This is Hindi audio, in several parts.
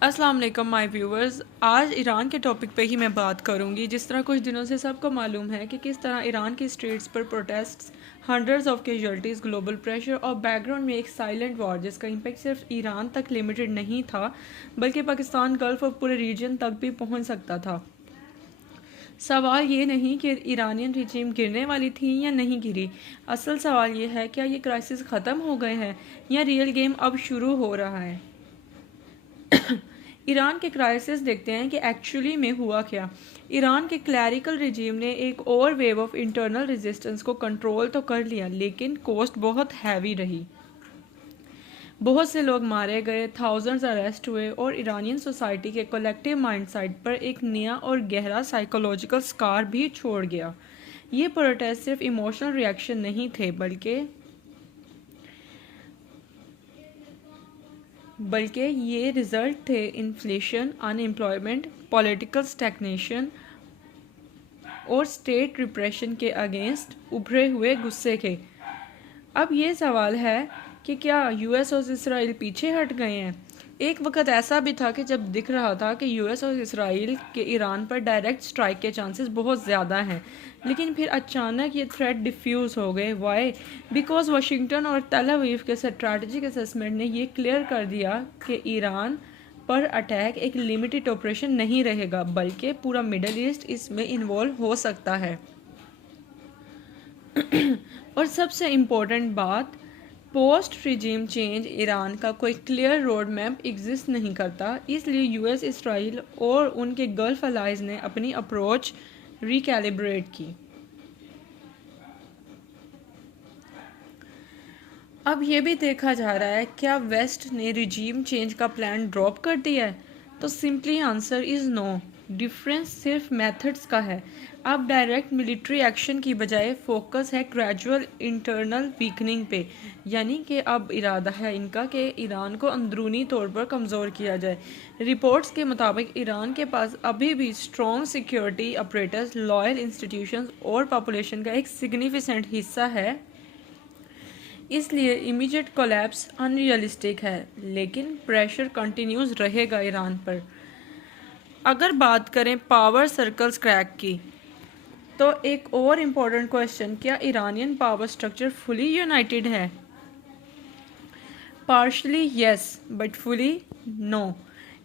अस्सलाम वालेकुम माय व्यूवर्स। आज ईरान के टॉपिक पे ही मैं बात करूंगी। जिस तरह कुछ दिनों से सबको मालूम है कि किस तरह ईरान की स्ट्रीट्स पर protests, hundreds of casualties, global pressure और बैकग्राउंड में एक साइलेंट वॉर जिसका इम्पैक्ट सिर्फ ईरान तक लिमिटेड नहीं था बल्कि पाकिस्तान, गल्फ और पूरे रीजन तक भी पहुंच सकता था। सवाल ये नहीं कि ईरानियन रिजीम गिरने वाली थी या नहीं गिरी। असल सवाल ये है, क्या ये क्राइसिस ख़त्म हो गए हैं या रियल गेम अब शुरू हो रहा है। ईरान के क्राइसिस देखते हैं कि एक्चुअली में हुआ क्या। ईरान के क्लैरिकल रिजीम ने एक और वेव ऑफ इंटरनल रेजिस्टेंस को कंट्रोल तो कर लिया, लेकिन कॉस्ट बहुत हैवी रही। बहुत से लोग मारे गए, थाउजेंड्स अरेस्ट हुए और ईरानियन सोसाइटी के कलेक्टिव माइंडसेट पर एक नया और गहरा साइकोलॉजिकल स्कार भी छोड़ गया। ये प्रोटेस्ट सिर्फ इमोशनल रिएक्शन नहीं थे बल्कि ये रिजल्ट थे इन्फ्लेशन, अनएम्प्लॉयमेंट, पॉलिटिकल स्टैग्नेशन और स्टेट रिप्रेशन के अगेंस्ट उभरे हुए गुस्से के। अब ये सवाल है कि क्या यूएस और इसराइल पीछे हट गए हैं। एक वक्त ऐसा भी था कि जब दिख रहा था कि यूएस और इसराइल के ईरान पर डायरेक्ट स्ट्राइक के चांसेस बहुत ज़्यादा हैं, लेकिन फिर अचानक ये थ्रेट डिफ्यूज़ हो गए। वाई? बिकॉज वाशिंगटन और तेल अवीव के स्ट्रैटेजिक असेसमेंट ने ये क्लियर कर दिया कि ईरान पर अटैक एक लिमिटेड ऑपरेशन नहीं रहेगा, बल्कि पूरा मिडल ईस्ट इसमें इन्वॉल्व हो सकता है। और सबसे इम्पोर्टेंट बात, पोस्ट रिजीम चेंज ईरान का कोई क्लियर रोड मैप एग्जिस्ट नहीं करता, इसलिए यूएस, इसराइल और उनके गल्फ अलाइज ने अपनी अप्रोच रिकैलिब्रेट की। अब ये भी देखा जा रहा है, क्या वेस्ट ने रिजीम चेंज का प्लान ड्रॉप कर दिया है? तो simply answer is no. Difference सिर्फ मेथड्स का है। अब डायरेक्ट मिलिट्री एक्शन की बजाय फोकस है ग्रेजुअल इंटरनल वीकनिंग पे, यानी कि अब इरादा है इनका कि ईरान को अंदरूनी तौर पर कमज़ोर किया जाए। रिपोर्ट्स के मुताबिक ईरान के पास अभी भी strong security operators, loyal institutions और पॉपुलेशन का एक सिग्निफिकेंट हिस्सा है, इसलिए इमीडिएट कोलैप्स अनरियलिस्टिक है, लेकिन प्रेशर कंटिन्यूज रहेगा ईरान पर। अगर बात करें पावर सर्कल्स क्रैक की, तो एक और इम्पोर्टेंट क्वेश्चन, क्या Iranian power structure fully united है? Partially yes, but fully no.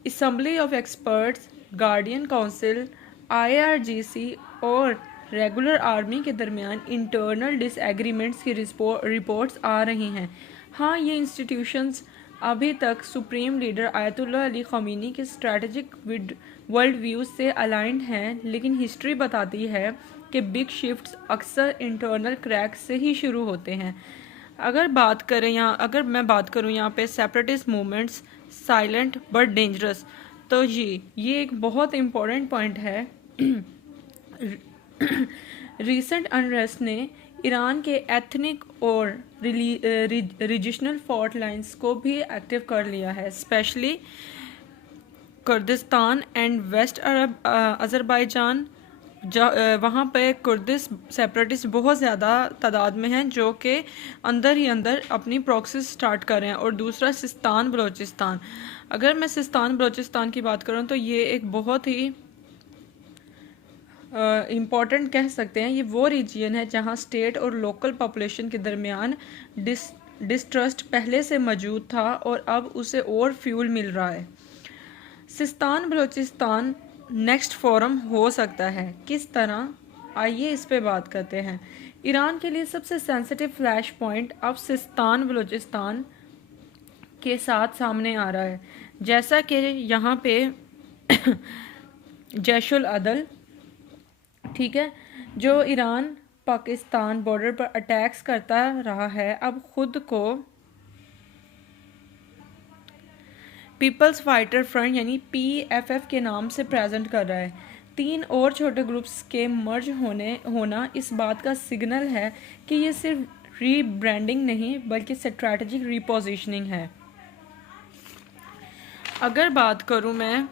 Assembly of experts, guardian council, IRGC और रेगुलर आर्मी के दरमियान इंटरनल डिसएग्रीमेंट्स की रिपोर्ट्स आ रही हैं। हाँ, ये इंस्टीट्यूशंस अभी तक supreme leader Ayatollah Ali Khamenei के स्ट्रैटेजिक वर्ल्ड व्यूज़ से अलाइंड हैं, लेकिन हिस्ट्री बताती है कि बिग शिफ्ट्स अक्सर इंटरनल क्रैक से ही शुरू होते हैं। अगर मैं बात करूँ यहाँ पे separatist movements, silent but dangerous, तो ये एक बहुत इम्पोर्टेंट पॉइंट है। रीसेंट अनरेस्ट ने ईरान के एथनिक और रीजनल फॉल्ट लाइंस को भी एक्टिव कर लिया है, specially Kurdistan and west Arab Azerbaijan. वहाँ पे कुर्दिश सेपरेटिस्ट बहुत ज़्यादा तादाद में हैं, जो कि अंदर ही अंदर अपनी प्रॉक्सिस स्टार्ट कर रहे हैं। और दूसरा सिस्तान बलोचिस्तान। अगर मैं सिस्तान बलोचिस्तान की बात करूँ तो ये एक बहुत ही इम्पॉर्टेंट कह सकते हैं। ये वो रीजन है जहाँ स्टेट और लोकल पॉपुलेशन के दरमियान डिस्ट्रस्ट पहले से मौजूद था और अब उसे और फ्यूल मिल रहा है। सिस्तान बलोचिस्तान नेक्स्ट फोरम हो सकता है, किस तरह? आइए इस पे बात करते हैं। ईरान के लिए सबसे सेंसिटिव फ्लैश पॉइंट अब सिस्तान बलोचिस्तान के साथ सामने आ रहा है। जैसा कि यहाँ पे जैशुल अदल, ठीक है, जो ईरान पाकिस्तान बॉर्डर पर अटैक्स करता रहा है, अब खुद को पीपल्स फाइटर फ्रंट यानी पीएफएफ के नाम से प्रेजेंट कर रहा है। 3 और छोटे ग्रुप्स के मर्ज होना इस बात का सिग्नल है कि ये सिर्फ रीब्रांडिंग नहीं बल्कि स्ट्रैटेजिक रीपोजिशनिंग है। अगर बात करूँ मैं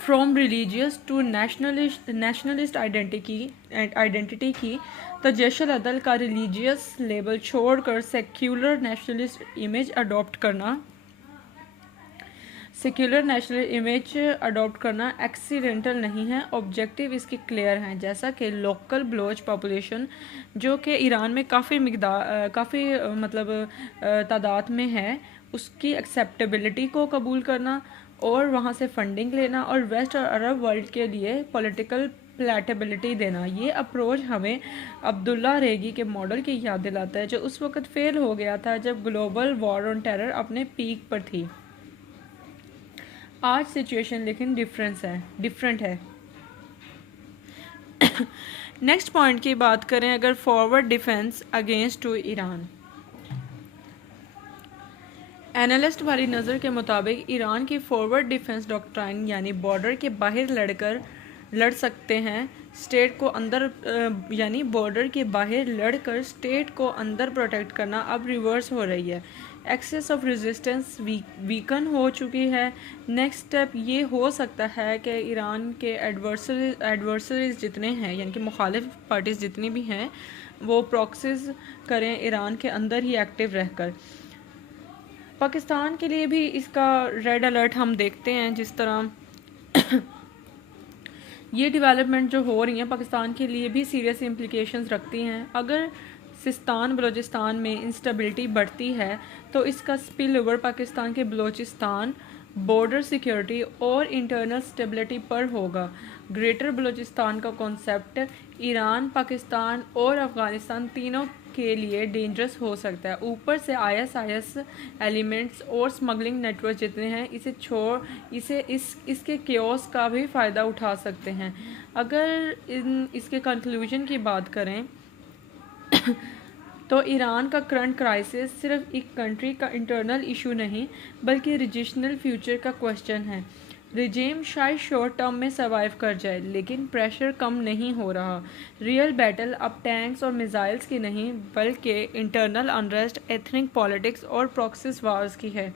from religious to nationalist identity की, तो जैशुल अदल का रिलीजियस लेबल छोड़कर सेक्युलर नेशनलिस्ट इमेज अडॉप्ट करना सेक्युलर नेशनल इमेज अडॉप्ट करना एक्सीडेंटल नहीं है, ऑब्जेक्टिव इसके क्लियर हैं, जैसा कि लोकल बलोच पॉपुलेशन जो कि ईरान में काफ़ी तादाद में है, उसकी एक्सेप्टेबिलिटी को कबूल करना और वहाँ से फंडिंग लेना और वेस्ट और अरब वर्ल्ड के लिए पॉलिटिकल प्लेटेबिलिटी देना। ये अप्रोच हमें अब्दुल्ला रेगी के मॉडल की याद दिलाता है जो उस वक्त फेल हो गया था जब ग्लोबल वॉर ऑन टेरर अपने पीक पर थी। आज सिचुएशन लेकिन डिफरेंट है। नेक्स्ट पॉइंट की बात करें अगर forward defence against to Iran. Analyst वाली नज़र के मुताबिक ईरान की फॉरवर्ड डिफेंस डॉक्ट्राइन यानी बॉर्डर के बाहर लड़ सकते हैं स्टेट को अंदर यानी बॉर्डर के बाहर लड़कर स्टेट को अंदर प्रोटेक्ट करना अब रिवर्स हो रही है। एक्सेस ऑफ रेजिस्टेंस वीकन हो चुकी है। नेक्स्ट स्टेप ये हो सकता है कि ईरान के एडवर्सरीज जितने हैं यानी कि मुखालिफ पार्टीज़ जितनी भी हैं वो प्रॉक्सीज करें ईरान के अंदर ही एक्टिव रहकर। पाकिस्तान के लिए भी इसका रेड अलर्ट हम देखते हैं, जिस तरह ये डेवलपमेंट जो हो रही हैं पाकिस्तान के लिए भी सीरियस इम्प्लिकेशंस रखती हैं। अगर सिस्तान बलूचिस्तान में इंस्टेबिलिटी बढ़ती है तो इसका स्पिल ओवर पाकिस्तान के बलूचिस्तान बॉर्डर सिक्योरिटी और इंटरनल स्टेबिलिटी पर होगा। ग्रेटर बलूचिस्तान का कॉन्सेप्ट ईरान, पाकिस्तान और अफ़गानिस्तान तीनों के लिए डेंजरस हो सकता है। ऊपर से ISIS एलिमेंट्स और स्मगलिंग नेटवर्क जितने हैं इसके क्योस का भी फ़ायदा उठा सकते हैं। अगर इसके कंक्लूजन की बात करें तो ईरान का करंट क्राइसिस सिर्फ एक कंट्री का इंटरनल इशू नहीं बल्कि रीजनल फ्यूचर का क्वेश्चन है। रिजीम शायद शॉर्ट टर्म में सर्वाइव कर जाए लेकिन प्रेशर कम नहीं हो रहा। रियल बैटल अब टैंक्स और मिसाइल्स की नहीं बल्कि इंटरनल अनरेस्ट, एथनिक पॉलिटिक्स और प्रॉक्सिस वार्स की है।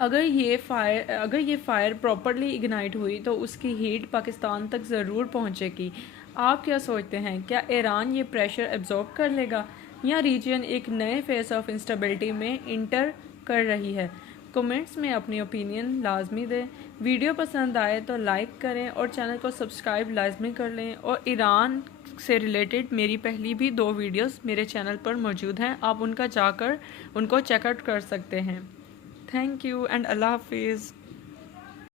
अगर ये फायर प्रॉपरली इग्नाइट हुई तो उसकी हीट पाकिस्तान तक ज़रूर पहुंचेगी। आप क्या सोचते हैं, क्या ईरान ये प्रेशर एब्जॉर्ब कर लेगा या रीजन एक नए फेस ऑफ इंस्टेबिलिटी में इंटर कर रही है? कमेंट्स में अपनी ओपिनियन लाजमी दें। वीडियो पसंद आए तो लाइक करें और चैनल को सब्सक्राइब लाजमी कर लें। और ईरान से रिलेटेड मेरी पहली भी 2 वीडियोस मेरे चैनल पर मौजूद हैं, आप उनको चेकआउट कर सकते हैं। थैंक यू एंड अल्लाह हाफिज़।